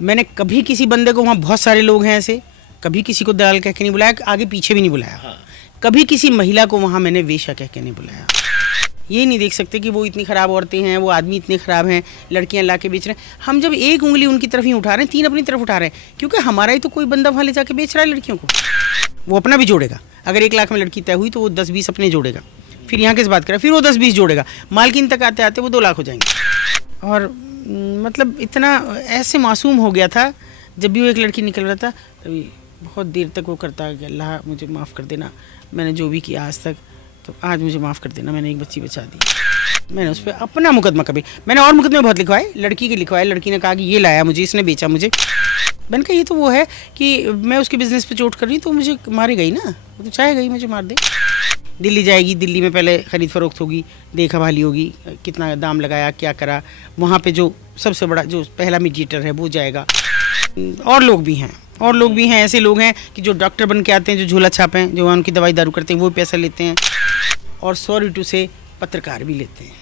मैंने कभी किसी बंदे को, वहाँ बहुत सारे लोग हैं ऐसे, कभी किसी को दलाल कह के नहीं बुलाया, आगे पीछे भी नहीं बुलाया। हाँ। कभी किसी महिला को वहाँ मैंने वेश्या कह के नहीं बुलाया। ये नहीं देख सकते कि वो इतनी ख़राब औरतें हैं, वो आदमी इतने ख़राब हैं, लड़कियां ला के बेच रहे हैं। हम जब एक उंगली उनकी तरफ ही उठा रहे हैं, 3 अपनी तरफ उठा रहे हैं, क्योंकि हमारा ही तो कोई बंदा वहाँ ले जाके बेच रहा है लड़कियों को। वो अपना भी जोड़ेगा, अगर 1 लाख में लड़की तय हुई तो वो 10-20 अपने जोड़ेगा, फिर यहाँ किस बात करें, फिर वो 10-20 जोड़ेगा, मालकिन तक आते आते वो 2 लाख हो जाएंगे। और मतलब इतना ऐसे मासूम हो गया था, जब भी वो एक लड़की निकल रहा था तभी बहुत देर तक वो करता कि अल्लाह मुझे माफ़ कर देना, मैंने जो भी किया आज तक, तो आज मुझे माफ़ कर देना, मैंने एक बच्ची बचा दी। मैंने उस पर अपना मुकदमा कभी, मैंने और मुकदमे बहुत लिखवाए, लड़की के लिखवाए, लड़की ने कहा कि ये लाया मुझे, इसने बेचा मुझे। मैंने कहा ये तो वो है कि मैं उसके बिज़नेस पे चोट कर रही हूँ तो मुझे मारेगा ही ना, वो तो चाहेगा ही मुझे मार दे। दिल्ली जाएगी, दिल्ली में पहले ख़रीद फरोख्त होगी, देखा भाली होगी, कितना दाम लगाया, क्या करा, वहाँ पे जो सबसे बड़ा जो पहला मीडिएटर है वो जाएगा। और लोग भी हैं, और लोग भी हैं, ऐसे लोग हैं कि जो डॉक्टर बन के आते हैं, जो झोला छापे हैं, जो उनकी दवाई दारू करते हैं, वो पैसा लेते हैं। और सॉरी टू से पत्रकार भी लेते हैं,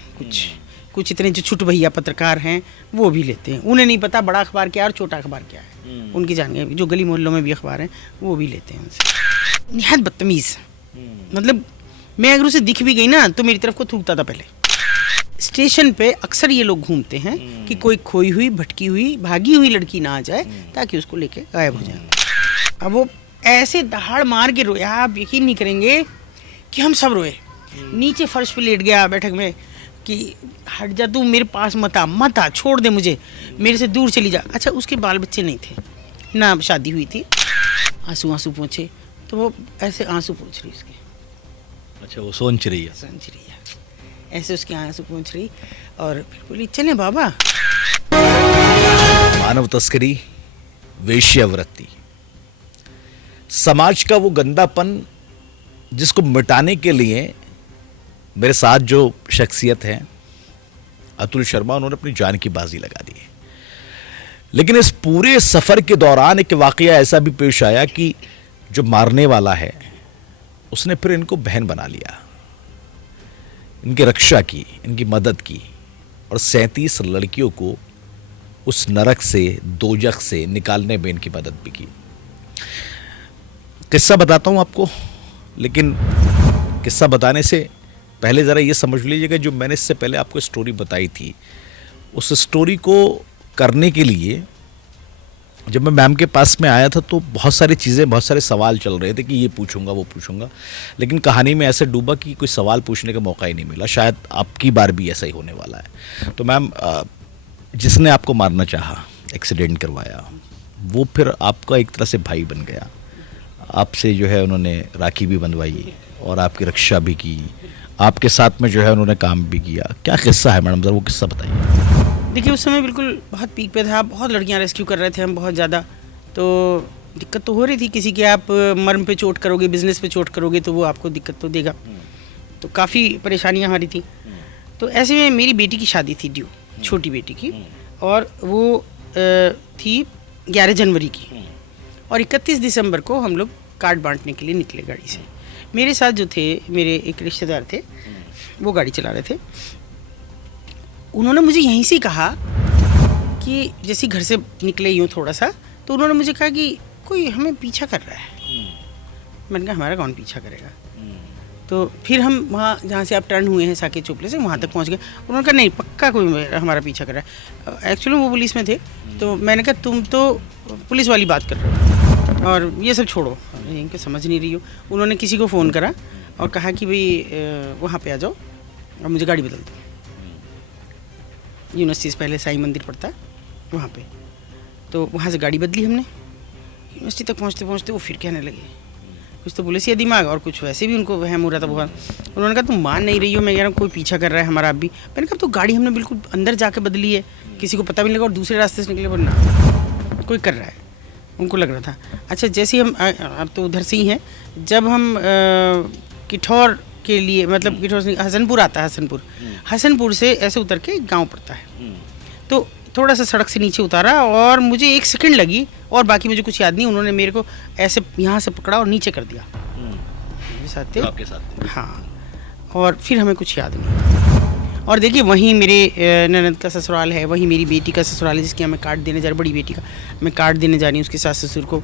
कुछ इतने जो छुट भैया पत्रकार हैं वो भी लेते हैं। उन्हें नहीं पता बड़ा अखबार क्या है और छोटा अखबार क्या है, उनकी जान, जो गली मोहल्लों में भी अखबार हैं वो भी लेते हैं उनसे। निहायत बदतमीज़, मतलब मैं अगर उसे दिख भी गई ना तो मेरी तरफ को थूकता था। पहले स्टेशन पे अक्सर ये लोग घूमते हैं कि कोई खोई हुई, भटकी हुई, भागी हुई लड़की ना आ जाए ताकि उसको लेके गायब हो जाए। अब वो ऐसे दहाड़ मार के रोया, आप यकीन नहीं करेंगे कि हम सब रोए। नीचे फर्श पे लेट गया बैठक में कि हट जा तू, मेरे पास मत आ, छोड़ दे मुझे, मेरे से दूर चली जा। अच्छा, उसके बाल बच्चे नहीं थे ना, शादी हुई थी, आंसू पोंछे, तो वो ऐसे आंसू पोंछ रही उसके। अच्छा, वो सोच रही है ऐसे उसके आंसू पोंछ रही और फिर बोली चले बाबा। मानव तस्करी, वेश्यावृत्ति, समाज का वो गंदापन जिसको मिटाने के लिए मेरे साथ जो शख्सियत है अतुल शर्मा, उन्होंने अपनी जान की बाजी लगा दी है। लेकिन इस पूरे सफर के दौरान एक वाकया ऐसा भी पेश आया कि जो मारने वाला है उसने फिर इनको बहन बना लिया, इनकी रक्षा की, इनकी मदद की और 37 लड़कियों को उस नरक से, दोजख से निकालने में इनकी मदद भी की। किस्सा बताता हूं आपको, लेकिन किस्सा बताने से पहले ज़रा ये समझ लीजिएगा, जो मैंने इससे पहले आपको स्टोरी बताई थी, उस स्टोरी को करने के लिए जब मैं मैम के पास में आया था तो बहुत सारी चीज़ें, बहुत सारे सवाल चल रहे थे कि ये पूछूंगा वो पूछूंगा, लेकिन कहानी में ऐसे डूबा कि कोई सवाल पूछने का मौका ही नहीं मिला। शायद आपकी बार भी ऐसा ही होने वाला है। तो मैम, जिसने आपको मारना चाहा, एक्सीडेंट करवाया, वो फिर आपका एक तरह से भाई बन गया, आपसे जो है उन्होंने राखी भी बंधवाई और आपकी रक्षा भी की, आपके साथ में जो है उन्होंने काम भी किया। क्या किस्सा है मैडम, ज़रा वो किस्सा बताइए। देखिए, उस समय बिल्कुल बहुत पीक पे था, बहुत लड़कियां रेस्क्यू कर रहे थे हम, बहुत ज़्यादा, तो दिक्कत तो हो रही थी किसी की। आप मर्म पे चोट करोगे, बिजनेस पे चोट करोगे तो वो आपको दिक्कत तो देगा, तो काफ़ी परेशानियां हमारी थी। तो ऐसे में मेरी बेटी की शादी थी ड्यू, छोटी बेटी की, और वो थी 11 जनवरी की, और 31 दिसंबर को हम लोग कार्ड बांटने के लिए निकले गाड़ी से। मेरे साथ जो थे, मेरे एक रिश्तेदार थे, वो गाड़ी चला रहे थे। उन्होंने मुझे यहीं से कहा कि जैसे घर से निकले यूँ थोड़ा सा, तो उन्होंने मुझे कहा कि कोई हमें पीछा कर रहा है। मैंने कहा हमारा कौन पीछा करेगा। तो फिर हम वहाँ जहाँ से आप टर्न हुए हैं साकेत चोपड़े से, वहाँ तक पहुँच गए। उन्होंने कहा नहीं, पक्का कोई हमारा पीछा कर रहा है। एक्चुअली वो पुलिस में थे, तो मैंने कहा तुम तो पुलिस वाली बात कर रहे हो और ये सब छोड़ो, इनके समझ नहीं रही हो। उन्होंने किसी को फ़ोन करा और कहा कि भाई वहाँ पे आ जाओ और मुझे गाड़ी बदल दो। यूनिवर्सिटी से पहले साईं मंदिर पड़ता है वहाँ पे, तो वहाँ से गाड़ी बदली हमने। यूनिवर्सिटी तक पहुँचते पहुँचते वो फिर कहने लगे, कुछ तो पुलिस या दिमाग और कुछ वैसे भी उनको वहम हो रहा था बहुत। उन्होंने कहा तुम मान नहीं रही हो, मैं कह रहा हूँ कोई पीछा कर रहा है हमारा। अब भी मैंने कहा तो गाड़ी हमने बिल्कुल अंदर जाके बदली है, किसी को पता भी नहीं लगा, और दूसरे रास्ते से निकले, वरना कोई कर रहा है, उनको लग रहा था। अच्छा, जैसे हम अब तो उधर से ही हैं, जब हम किठौर के लिए, मतलब किठौर से हसनपुर आता है, हसनपुर से ऐसे उतर के गाँव पड़ता है, तो थोड़ा सा सड़क से नीचे उतारा और मुझे 1 सेकंड लगी और बाकी मुझे कुछ याद नहीं। उन्होंने मेरे को ऐसे यहाँ से पकड़ा और नीचे कर दिया। मेरे साथ थे, आपके साथ थे? हाँ, और फिर हमें कुछ याद नहीं। और देखिए वहीं मेरे ननद का ससुराल है, वहीं मेरी बेटी का ससुराल है, जिसके यहाँ मैं कार्ड देने जा रही, बड़ी बेटी का मैं कार्ड देने जा रही हूँ उसके सास ससुर को।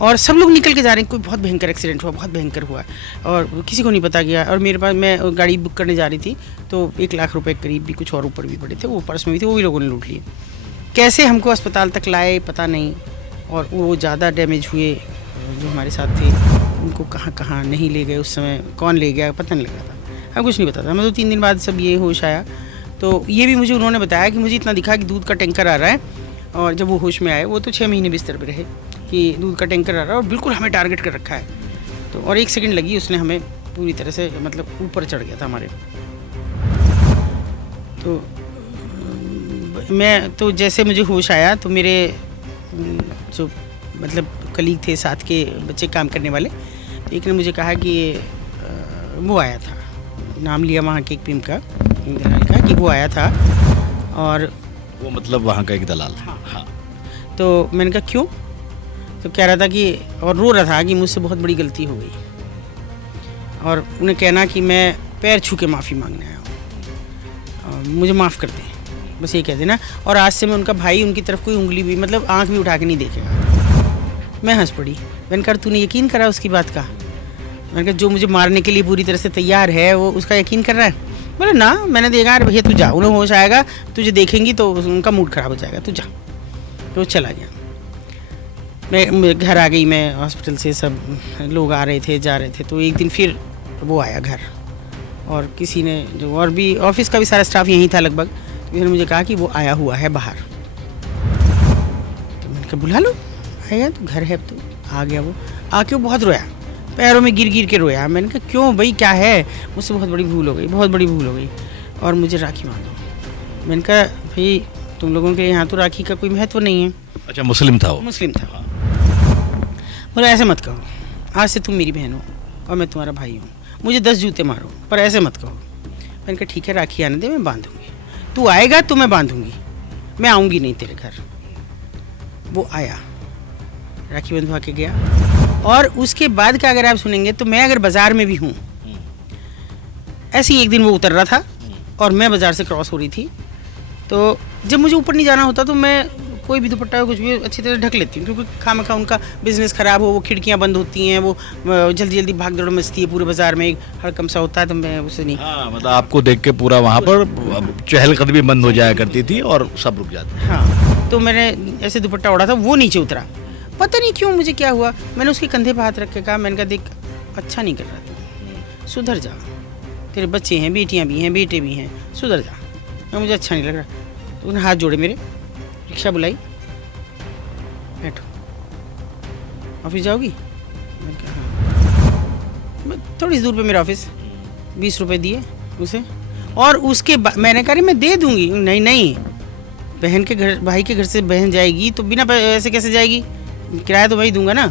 और सब लोग निकल के जा रहे हैं। कोई बहुत भयंकर एक्सीडेंट हुआ, बहुत भयंकर हुआ और किसी को नहीं पता गया। और मेरे पास, मैं गाड़ी बुक करने जा रही थी तो 1 लाख रुपए करीब भी, कुछ और ऊपर भी पड़े थे, वो पर्स में भी थे, वो भी लोगों ने लूट लिए। कैसे हमको अस्पताल तक लाए पता नहीं। और वो ज़्यादा डैमेज हुए जो हमारे साथ थे, उनको कहाँ कहाँ नहीं ले गए, उस समय कौन ले गया पता नहीं लगा था, हमें कुछ नहीं पता था। मैं तो 3 दिन बाद सब ये होश आया। तो ये भी मुझे उन्होंने बताया कि मुझे इतना दिखा कि दूध का टैंकर आ रहा है। और जब वो होश में आए, वो तो 6 महीने बिस्तर पर रहे कि दूध का टैंकर आ रहा है और बिल्कुल हमें टारगेट कर रखा है। तो और 1 सेकंड लगी, उसने हमें पूरी तरह से मतलब ऊपर चढ़ गया था हमारे। तो मैं तो जैसे मुझे होश आया तो मेरे जो मतलब कलीग थे साथ के बच्चे काम करने वाले, एक ने मुझे कहा कि वो आया था, नाम लिया वहाँ के एक पिम का दलाल का, कि वो आया था। और वो मतलब वहाँ का एक दलाल। हाँ। तो मैंने कहा क्यों? तो कह रहा था कि, और रो रहा था कि मुझसे बहुत बड़ी गलती हो गई और उन्हें कहना कि मैं पैर छू के माफ़ी मांगने आया हूँ, मुझे माफ़ कर दें, बस ये कह देना। और आज से मैं उनका भाई, उनकी तरफ कोई उंगली भी, मतलब आंख भी उठा के नहीं देखेगा। मैं हंस पड़ी। मैंने कहा तूने यकीन करा उसकी बात का? मैंने कहा जो मुझे मारने के लिए पूरी तरह से तैयार है वो उसका यकीन कर रहा है? बोले ना, मैंने देखा। अरे भैया तू जा, उन्हें होश आएगा, तुझे देखेंगी तो उनका मूड ख़राब हो जाएगा, तू जा। तो चला गया। मैं घर आ गई, मैं हॉस्पिटल से, सब लोग आ रहे थे जा रहे थे। तो एक दिन फिर वो आया घर, और किसी ने जो और भी ऑफिस का भी सारा स्टाफ यहीं था लगभग, तो किसी ने मुझे कहा कि वो आया हुआ है बाहर। तो मैंने कहा बुला लो, आया तो घर है। तो आ गया वो, आके वो बहुत रोया, पैरों में गिर गिर के रोया। मैंने कहा क्यों भाई, क्या है? मुझसे बहुत बड़ी भूल हो गई, बहुत बड़ी भूल हो गई और मुझे राखी बांधो। मैंने कहा भाई तुम लोगों के यहाँ तो राखी का कोई महत्व नहीं है। अच्छा, मुस्लिम था वो? मुस्लिम था। बोला ऐसे मत कहो, आज से तुम मेरी बहन हो और मैं तुम्हारा भाई हूँ, मुझे 10 जूते मारो पर ऐसे मत कहो। मैंने कहा ठीक है, राखी आने दे, मैं बांधूंगी, तू आएगा तो मैं बांधूंगी, मैं आऊँगी नहीं तेरे घर। वो आया, राखी बंधवा के गया। और उसके बाद का अगर आप सुनेंगे तो मैं अगर बाज़ार में भी हूँ, ऐसे ही एक दिन वो उतर रहा था और मैं बाज़ार से क्रॉस हो रही थी, तो जब मुझे ऊपर नहीं जाना होता तो मैं कोई भी दुपट्टा कुछ भी अच्छी तरह ढक लेती हूँ, क्योंकि खामखा उनका बिजनेस ख़राब हो, वो खिड़कियाँ बंद होती हैं, वो जल्दी जल्दी भाग दौड़ मचती है पूरे बाज़ार में, एक हड़कंप सा होता है, तो मैं उसे नहीं। हाँ, मतलब आपको देख के पूरा वहाँ पर चहलकदमी बंद हो जाया करती थी और सब रुक जाते। हाँ, तो मैंने ऐसे दुपट्टा ओढ़ा था, वो नीचे उतरा, पता नहीं क्यों मुझे क्या हुआ, मैंने उसके कंधे पर हाथ रख के कहा, मैंने कहा देख अच्छा नहीं कर रहा तू, सुधर जा, तेरे बच्चे हैं, बेटियाँ भी हैं, बेटे भी हैं, सुधर जा, मुझे अच्छा नहीं लग रहा। तो उन्हें हाथ जोड़े मेरे, रिक्शा बुलाई, बैठो, ऑफिस जाओगी? मैंने कहा हाँ। थोड़ी दूर पे मेरा ऑफिस, 20 रुपए दिए उसे। और उसके बाद मैंने कहा मैं दे दूंगी। नहीं नहीं, बहन के घर, भाई के घर से बहन जाएगी तो बिना ऐसे कैसे जाएगी, किराया तो वही दूंगा ना।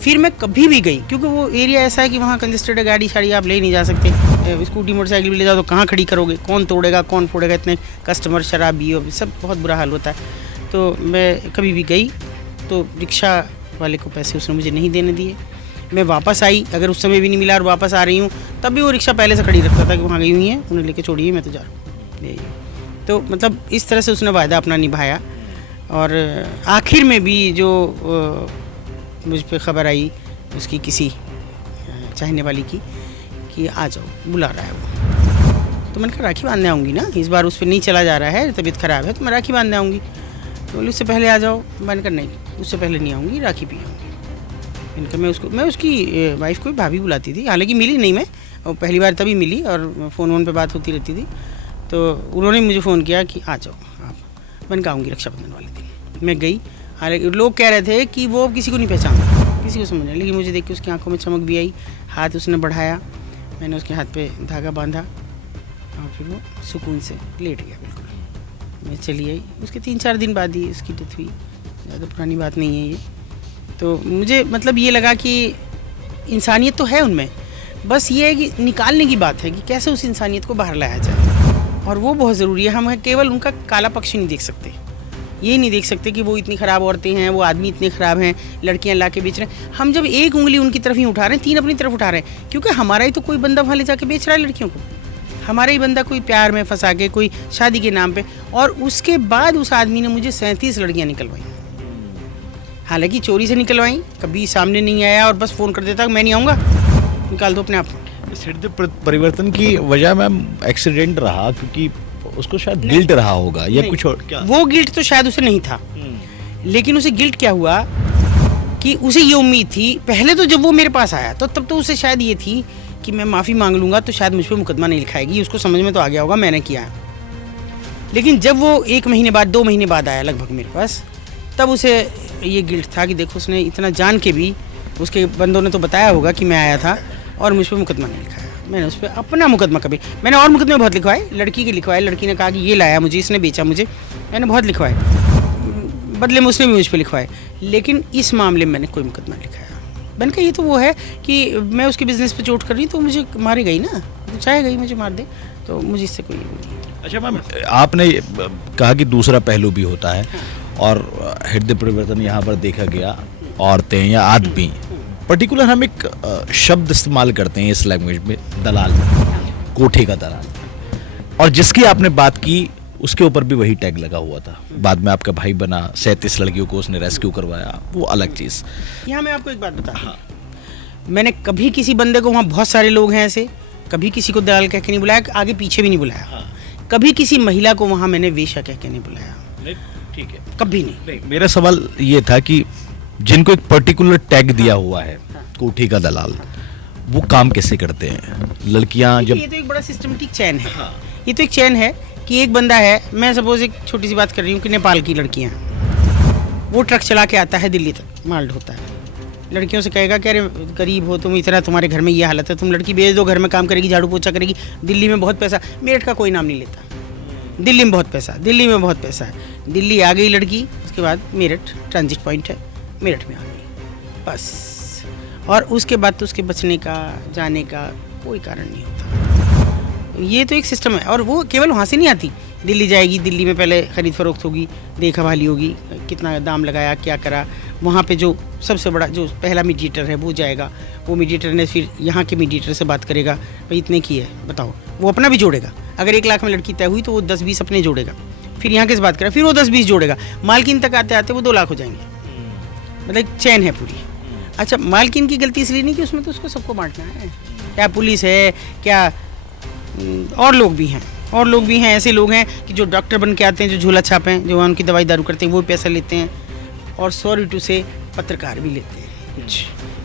फिर मैं कभी भी गई, क्योंकि वो एरिया ऐसा है कि वहाँ कंजेस्टेड है, गाड़ी शाड़ी आप ले नहीं जा सकते, स्कूटी मोटरसाइकिल भी ले जाओ तो कहाँ खड़ी करोगे, कौन तोड़ेगा कौन फोड़ेगा, इतने कस्टमर, शराबी और सब, बहुत बुरा हाल होता है। तो मैं कभी भी गई तो रिक्शा वाले को पैसे उसने मुझे नहीं देने दिए। मैं वापस आई, अगर उस समय भी नहीं मिला और वापस आ रही हूँ तब भी वो रिक्शा पहले से खड़ी रखता था कि वहाँ गई हुई है, उन्हें लेके छोड़िए, मैं तो जा रहा हूँ। तो मतलब इस तरह से उसने वायदा अपना निभाया। और आखिर में भी जो मुझ पर ख़बर आई उसकी किसी चाहने वाली की कि आ जाओ, बुला रहा है वो, तो मैंने कहा राखी बांधने आऊँगी ना, इस बार उस पर नहीं चला जा रहा है, तबीयत ख़राब है, तो मैं राखी बांधने आऊँगी। तो बोली उससे पहले आ जाओ। मैंने कहा नहीं, उससे पहले नहीं आऊँगी, राखी भी आऊँगी। मैंने कहा मैं उसकी वाइफ को भाभी बुलाती थी, हालांकि मिली नहीं मैं, और पहली बार तभी मिली और फ़ोन पे बात होती रहती थी। तो उन्होंने मुझे फ़ोन किया कि आ जाओ आप। मैंने कहा आऊँगी रक्षाबंधन वाले दिन। मैं गई, हालांकि लोग कह रहे थे कि वो किसी को नहीं पहचानता, किसी को समझ नहीं, लेकिन मुझे देख के उसकी आंखों में चमक भी आई, हाथ उसने बढ़ाया, मैंने उसके हाथ पे धागा बांधा और फिर वो सुकून से लेट गया बिल्कुल। मैं चली आई, उसके 3-4 दिन बाद ही उसकी डेथ हुई, ज़्यादा पुरानी बात नहीं है ये। तो मुझे मतलब ये लगा कि इंसानियत तो है उनमें, बस ये है कि निकालने की बात है कि कैसे उस इंसानियत को बाहर लाया जाए, और वो बहुत ज़रूरी है। हम केवल उनका काला पक्ष नहीं देख सकते, ये नहीं देख सकते कि वो इतनी ख़राब औरतें हैं, वो आदमी इतने ख़राब हैं, लड़कियां ला के बेच रहे हैं। हम जब एक उंगली उनकी तरफ ही उठा रहे हैं, 3 अपनी तरफ उठा रहे हैं, क्योंकि हमारा ही तो कोई बंदा वहाँ ले जाके बेच रहा है लड़कियों को, हमारा ही बंदा कोई प्यार में फंसा के, कोई शादी के नाम पे, और उसके बाद उस आदमी ने मुझे 37 लड़कियां निकलवाई। हालांकि चोरी से निकलवाई, कभी सामने नहीं आया और बस फ़ोन कर देता मैं नहीं आऊँगा, निकाल दो अपने आप। इस हृदय परिवर्तन की वजह मैम एक्सीडेंट रहा, क्योंकि उसको शायद गिल्ट रहा होगा या कुछ और क्या? वो गिल्ट तो शायद उसे नहीं था, लेकिन उसे गिल्ट क्या हुआ कि उसे ये उम्मीद थी पहले तो, जब वो मेरे पास आया तो तब तो उसे शायद ये थी कि मैं माफ़ी मांग लूँगा तो शायद मुझ पर मुकदमा नहीं लिखाएगी, उसको समझ में तो आ गया होगा मैंने किया है। लेकिन जब वो 1 महीने बाद, 2 महीने बाद आया लगभग मेरे पास, तब उसे ये गिल्ट था कि देखो उसने इतना जान के भी, उसके बंदों ने तो बताया होगा कि मैं आया था और मुझ पर मुकदमा नहीं लिखाया। मैंने उस पर अपना मुकदमा कभी, मैंने और मुकदमे बहुत लिखवाए, लड़की के लिखवाए, लड़की ने कहा कि ये लाया मुझे, इसने बेचा मुझे, मैंने बहुत लिखवाए, बदले में उसने भी मुझ पर लिखवाए, लेकिन इस मामले में मैंने कोई मुकदमा नहीं लिखाया। मैंने कहा ये तो वो है कि मैं उसके बिज़नेस पे चोट कर रही हूँ तो मुझे मारेगा ही ना, तो चाहेगा ही मुझे मार दे, तो मुझे इससे कोई नहीं। अच्छा मैम, आपने कहा कि दूसरा पहलू भी होता है, और हृदय परिवर्तन यहाँ पर देखा गया, औरतें या आदमी, पर्टिकुलर हम एक शब्द इस्तेमाल करते हैं इस लैंग्वेज में, दलाल, कोठे का दलाल, और जिसकी आपने बात की उसके ऊपर भी वही टैग लगा हुआ था। बाद में आपका भाई बना, 37 लड़कियों को उसने रेस्क्यू करवाया, वो अलग चीज़। यहाँ मैं आपको एक बात बता, मैंने कभी किसी बंदे को, वहाँ बहुत सारे लोग हैं ऐसे, कभी किसी को दलाल कह के नहीं बुलाया, आगे पीछे भी नहीं बुलाया, कभी किसी महिला को वहाँ मैंने वेश्या कह के नहीं बुलाया, ठीक है, कभी नहीं। मेरा सवाल ये था कि जिनको एक पर्टिकुलर टैग दिया हुआ है, कोठी का दलाल, वो काम कैसे करते हैं? लड़कियां जब, ये तो एक बड़ा सिस्टमेटिक चैन है, ये तो एक चैन है कि एक बंदा है, मैं सपोज एक छोटी सी बात कर रही हूँ कि नेपाल की लड़कियाँ, वो ट्रक चला के आता है दिल्ली तक, माल ढोता है, लड़कियों से कहेगा कि अरे गरीब हो तुम, इतना तुम्हारे घर में ये हालत है, तुम लड़की भेज दो, घर में काम करेगी, झाड़ू पोछा करेगी, दिल्ली में बहुत पैसा, मेरठ का कोई नाम नहीं लेता, दिल्ली में बहुत पैसा, दिल्ली में बहुत पैसा है, दिल्ली आ गई लड़की, उसके बाद मेरठ ट्रांजिट पॉइंट है, मेरठ में आ गई बस, और उसके बाद तो उसके बचने का, जाने का कोई कारण नहीं होता। ये तो एक सिस्टम है, और वो केवल वहाँ से नहीं आती, दिल्ली जाएगी, दिल्ली में पहले खरीद फरोख्त होगी, देखा भाली होगी, कितना दाम लगाया, क्या करा, वहाँ पे जो सबसे बड़ा जो पहला मीडिएटर है वो जाएगा, वो मीडिएटर ने फिर यहाँ के मीडिएटर से बात करेगा, भाई इतने की है बताओ, वो अपना भी जोड़ेगा, अगर 1 लाख में लड़की तय हुई तो वो 10-20 अपने जोड़ेगा, फिर यहाँ किस बात करेगा, फिर वो 10-20 जोड़ेगा, मालकिन तक आते आते वो 2 लाख हो जाएंगे, मतलब चैन है पूरी। अच्छा, मालकिन की गलती इसलिए नहीं कि उसमें तो उसको सबको बांटना है, क्या पुलिस है, क्या और लोग भी हैं, और लोग भी हैं, ऐसे लोग हैं कि जो डॉक्टर बन के आते हैं, जो झोला छापें, जो उनकी दवाई दारू करते हैं, वो पैसा लेते हैं, और सॉरी टू से पत्रकार भी लेते हैं,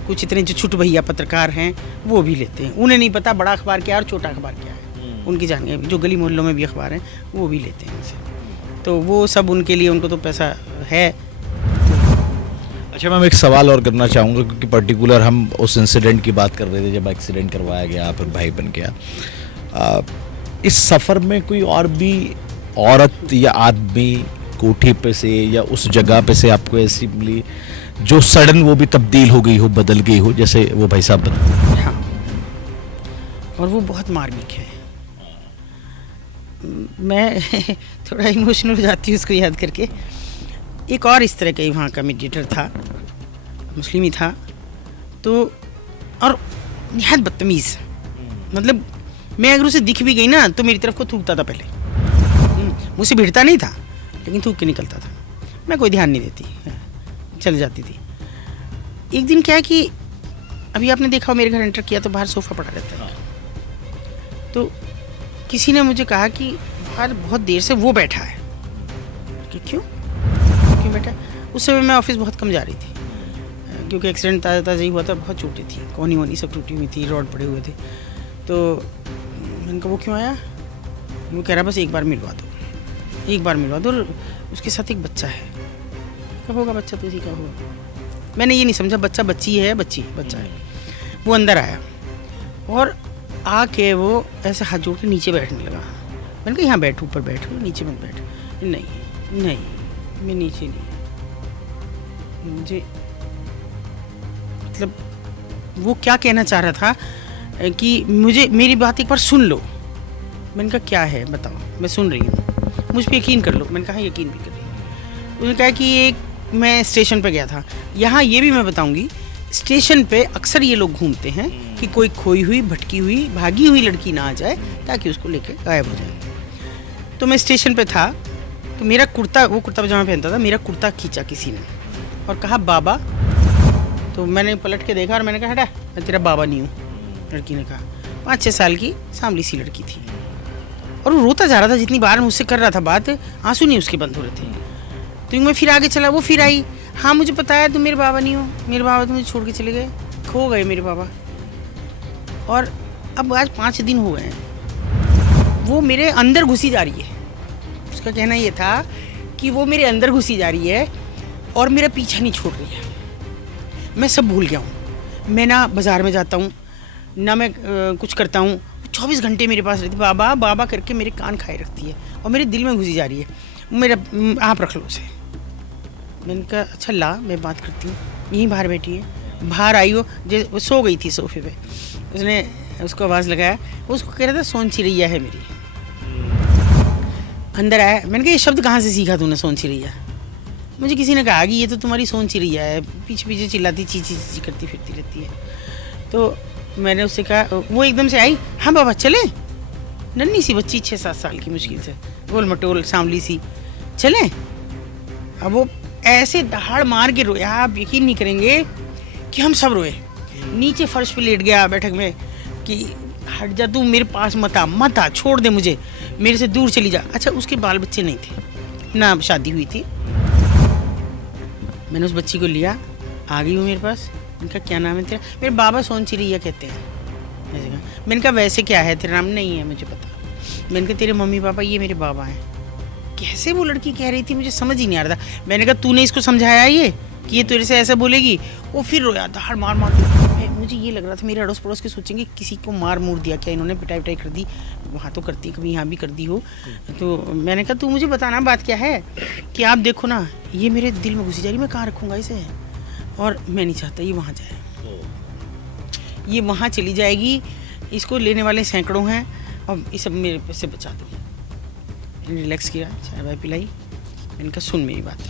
कुछ इतने जो छुट भैया पत्रकार हैं वो भी लेते हैं, उन्हें नहीं पता बड़ा अखबार क्या है और छोटा अखबार क्या है, उनकी जाने जो गली मोहल्लों में भी अखबार हैं वो भी लेते हैं उनसे, तो वो सब उनके लिए, उनको तो पैसा है। अच्छा मैम, एक सवाल और करना चाहूँगा, क्योंकि पर्टिकुलर हम उस इंसिडेंट की बात कर रहे थे जब एक्सीडेंट करवाया गया, फिर भाई बन गया, इस सफ़र में कोई और भी औरत या आदमी कोठी पे से या उस जगह पे से आपको ऐसी मिली जो सडन वो भी तब्दील हो गई हो, बदल गई हो, जैसे वो भाई साहब बदल? हाँ, और वो बहुत मार्मिक है, मैं थोड़ा इमोशनल हो जाती हूँ उसको याद करके। एक और इस तरह का ही वहाँ का मीडिएटर था, मुस्लिम ही था, तो और निहायत बदतमीज़, मतलब मैं अगर उसे दिख भी गई ना तो मेरी तरफ को थूकता था पहले, मुझसे भिड़ता नहीं था लेकिन थूक के निकलता था, मैं कोई ध्यान नहीं देती, चल जाती थी। एक दिन क्या है कि अभी आपने देखा हो मेरे घर एंटर किया तो बाहर सोफ़ा पड़ा रहता है, तो किसी ने मुझे कहा कि बाहर बहुत देर से वो बैठा है, कि क्यों बैठा? उस समय मैं ऑफिस बहुत कम जा रही थी, क्योंकि एक्सीडेंट ताज़ा ही हुआ था, बहुत चोटें थी, कोहनी वोनी सब टूटी हुई थी, रॉड पड़े हुए थे, तो मैंने कहा वो क्यों आया? वो कह रहा बस एक बार मिलवा दो, एक बार मिलवा दो, और उसके साथ एक बच्चा है। कब होगा बच्चा? तो इसी का होगा। मैंने ये नहीं समझा बच्चा बच्ची है, बच्चा है। वो अंदर आया और आके वो ऐसे हाथ जोड़ के नीचे बैठने लगा। मैंने कहा यहाँ बैठ, ऊपर बैठ, नीचे मत बैठ। नहीं मैं नीचे नहीं, मुझे मतलब वो क्या कहना चाह रहा था कि मुझे मेरी बात एक बार सुन लो। मैंने कहा क्या है बताओ, मैं सुन रही हूँ, मुझ पर यकीन कर लो। मैंने कहा यकीन भी कर रही हूँ। उसने कहा कि एक मैं स्टेशन पर गया था। यहाँ ये भी मैं बताऊँगी स्टेशन पे अक्सर ये लोग घूमते हैं कि कोई खोई हुई, भटकी हुई, भागी हुई लड़की ना आ जाए ताकि उसको लेके गायब हो जाए। तो मैं स्टेशन पे था, तो मेरा कुर्ता, वो कुर्ता पजामा पहनता था, मेरा कुर्ता खींचा किसी ने और कहा बाबा। तो मैंने पलट के देखा और मैंने कहा हटा, मैं तेरा बाबा नहीं हूँ। लड़की ने कहा, 5-6 साल की सांवली सी लड़की थी और वो रोता जा रहा था। जितनी बार मुझसे कर रहा था बात, आंसू नहीं उसके बंद हो रहे थे। तो मैं फिर आगे चला, वो फिर आई, हाँ मुझे पता है तुम मेरे बाबा नहीं हो, मेरे बाबा तो मुझे छोड़ के चले गए, खो गए मेरे बाबा। और अब आज 5 दिन हो गए हैं, वो मेरे अंदर घुसी जा रही है। उसका कहना ये था कि वो मेरे अंदर घुसी जा रही है और मेरा पीछा नहीं छोड़ रही है। मैं सब भूल गया हूँ, मैं ना बाज़ार में जाता हूँ ना मैं कुछ करता हूँ, 24 घंटे मेरे पास रहती, बाबा बाबा करके मेरे कान खाए रखती है और मेरे दिल में घुसी जा रही है। मेरा आप रख लो उसे। मैंने कहा अच्छा ला, मैं बात करती हूँ। यहीं बाहर बैठी है, बाहर आई वो सो गई थी सोफे पे। उसने उसको आवाज़ लगाया, वो उसको कह रहा था सोन चिरैया है मेरी। अंदर आया, मैंने कहा ये शब्द कहाँ से सीखा तूने, सोन चिरैया? मुझे किसी ने कहा कि ये तो तुम्हारी सोन चिरैया है, पीछे पीछे चिल्लाती चीची चीची करती फिरती रहती है। तो मैंने उससे कहा, वो एकदम से आई, हाँ बाबा चलें। नन्ही सी बच्ची 6-7 साल की, मुश्किल से गोल मटोल सांवली सी, चलें। अब वो ऐसे दहाड़ मार के रोया, आप यकीन नहीं करेंगे कि हम सब रोए। नीचे फर्श पे लेट गया बैठक में कि हट जा तू, मेरे पास मत आ, छोड़ दे मुझे, मेरे से दूर चली जा। अच्छा उसके बाल बच्चे नहीं थे ना, शादी हुई थी। मैंने उस बच्ची को लिया, आ गई वो मेरे पास। उनका क्या नाम है तेरा? मेरे बाबा सोन चिरैया कहते हैं। मैंने कहा वैसे क्या है तेरा नाम? नहीं है मुझे पता। मैंने कहा तेरे मम्मी पापा ये मेरे बाबा हैं। कैसे वो लड़की कह रही थी, मुझे समझ ही नहीं आ रहा था। मैंने कहा तूने इसको समझाया ये कि ये तेरे से ऐसा बोलेगी? वो फिर रोया, दहाड़ मार मार के। मुझे ये लग रहा था मेरे अड़ोस पड़ोस के सोचेंगे किसी को मार मूर दिया क्या इन्होंने, पिटाई पिटाई कर दी। वहाँ तो करती, कभी यहाँ भी कर दी हो। तो मैंने कहा तू मुझे बताना बात क्या है, कि आप देखो ना ये मेरे दिल में घुसी जा रही, मैं कहाँ रखूँगा इसे, और मैं नहीं चाहता ये वहाँ जाए, ये वहाँ चली जाएगी, इसको लेने वाले सैकड़ों हैं और ये सब मेरे से बचा दो। मैंने रिलैक्स किया, चाय वाय पिलाई। मैंने कहा सुन मेरी बात,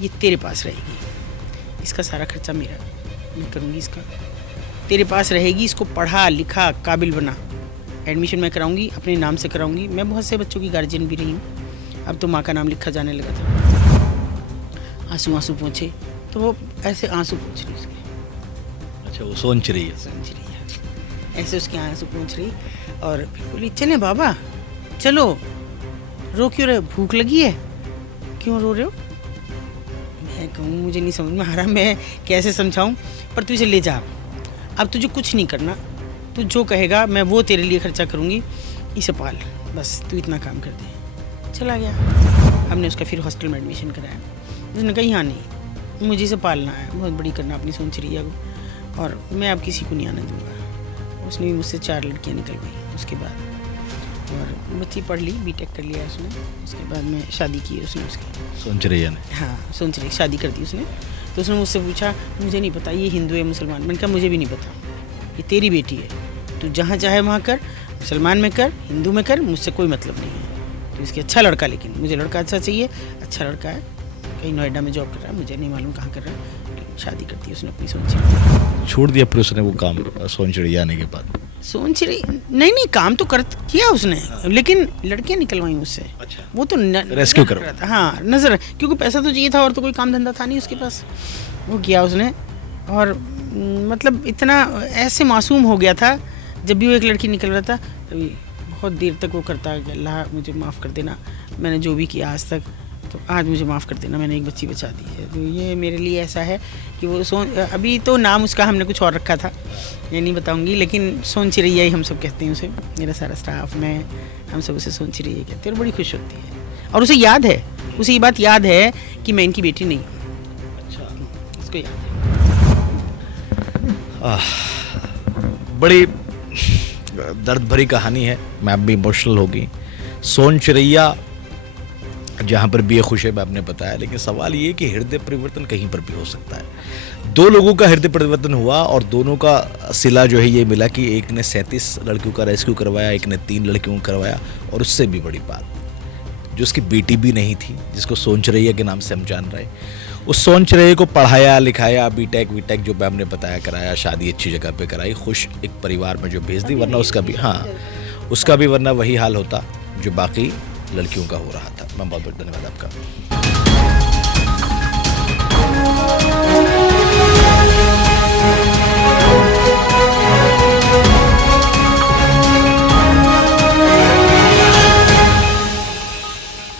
ये तेरे पास रहेगी, इसका सारा खर्चा मेरा, मैं करूँगी इसका, तेरे पास रहेगी। इसको पढ़ा लिखा काबिल बना, एडमिशन मैं कराऊंगी, अपने नाम से कराऊंगी। मैं बहुत से बच्चों की गार्जियन भी रही हूँ। अब तो माँ का नाम लिखा जाने लगा था। आंसू आंसू पहुँचे, तो वो ऐसे आंसू पहुँच रही उसके। अच्छा वो सोन चिरैया ऐसे उसके आंसू पहुँच रही और फिर बोली चले बाबा चलो, रो क्यों रहे हो, भूख लगी है, क्यों रो रहे हो? मैं कहूँ मुझे नहीं समझ में आ रहा, मैं कैसे समझाऊँ, पर तू इसे ले जा, अब तुझे कुछ नहीं करना, तू जो कहेगा मैं वो तेरे लिए खर्चा करूँगी, इसे पाल, बस तू इतना काम कर दे। चला गया। हमने उसका फिर हॉस्टल में एडमिशन कराया। उसने कहा यहाँ नहीं, मुझे इसे पालना है, बहुत बड़ी करना अपनी सोन चिरैया को, और मैं अब किसी को नहीं आने दूँगा। उसने भी मुझसे 4 लड़कियाँ निकल गई उसके बाद, और बच्ची पढ़ ली, बीटेक कर लिया उसने। उसके बाद में शादी की उसने उसकी, सोन चिरैया ने। हाँ सोन चिरैया शादी कर दी उसने। तो उसने मुझसे पूछा, मुझे नहीं पता ये हिंदू है मुसलमान। मैंने कहा मुझे भी नहीं पता, ये तेरी बेटी है, तू जहाँ चाहे वहाँ कर, मुसलमान में कर, हिंदू में कर, मुझसे कोई मतलब नहीं है। तो इसके अच्छा लड़का, लेकिन मुझे लड़का अच्छा चाहिए, अच्छा लड़का है, कहीं नोएडा में जॉब कर रहा है, मुझे नहीं मालूम कहाँ कर रहा है, लेकिन शादी कर दी उसने अपनी सोन चिरैया। छोड़ दिया फिर उसने वो काम सोन चिरैया आने के बाद? सोन चिरैया नहीं काम तो कर किया उसने, लेकिन लड़कियां निकलवाई मुझसे। अच्छा। वो तो रेस्क्यू करवा था, हाँ नजर, क्योंकि पैसा तो चाहिए था और तो कोई काम धंधा था नहीं उसके पास। वो किया उसने, और मतलब इतना ऐसे मासूम हो गया था। जब भी वो एक लड़की निकल रहा था तभी बहुत देर तक वो करता कि अल्लाह मुझे माफ़ कर देना, मैंने जो भी किया आज तक, तो आज मुझे माफ़ कर देना, मैंने एक बच्ची बचा दी है। तो ये मेरे लिए ऐसा है कि वो अभी तो नाम उसका हमने कुछ और रखा था, ये नहीं बताऊंगी, लेकिन सोन चिरैया ही हम सब कहते हैं उसे, मेरा सारा स्टाफ, मैं, हम सब उसे सोन चिरैया कहते हैं, और बड़ी खुश होती है। और उसे याद है, उसे ये बात याद है कि मैं इनकी बेटी नहीं हूँ। अच्छा, उसको याद है। बड़ी दर्द भरी कहानी है, मैं भी इमोशनल होगी। सोन चिरैया जहाँ पर भी ये खुश है आपने बताया, लेकिन सवाल ये कि हृदय परिवर्तन कहीं पर भी हो सकता है। 2 लोगों का हृदय परिवर्तन हुआ और दोनों का सिला जो है ये मिला कि एक ने 37 लड़कियों का रेस्क्यू करवाया, एक ने 3 लड़कियों को करवाया, और उससे भी बड़ी बात जो उसकी बेटी भी नहीं थी, जिसको सोन चिरैया के नाम से हम जान रहे हैं, उस सोच रहे को पढ़ाया लिखाया, बीटेक वीटेक जो मैम ने बताया कराया, शादी अच्छी जगह पे कराई, खुश एक परिवार में जो भेज दी, वरना उसका भी उसका भी वरना वही हाल होता जो बाकी लड़कियों का हो रहा था। मैं बहुत बहुत धन्यवाद आपका।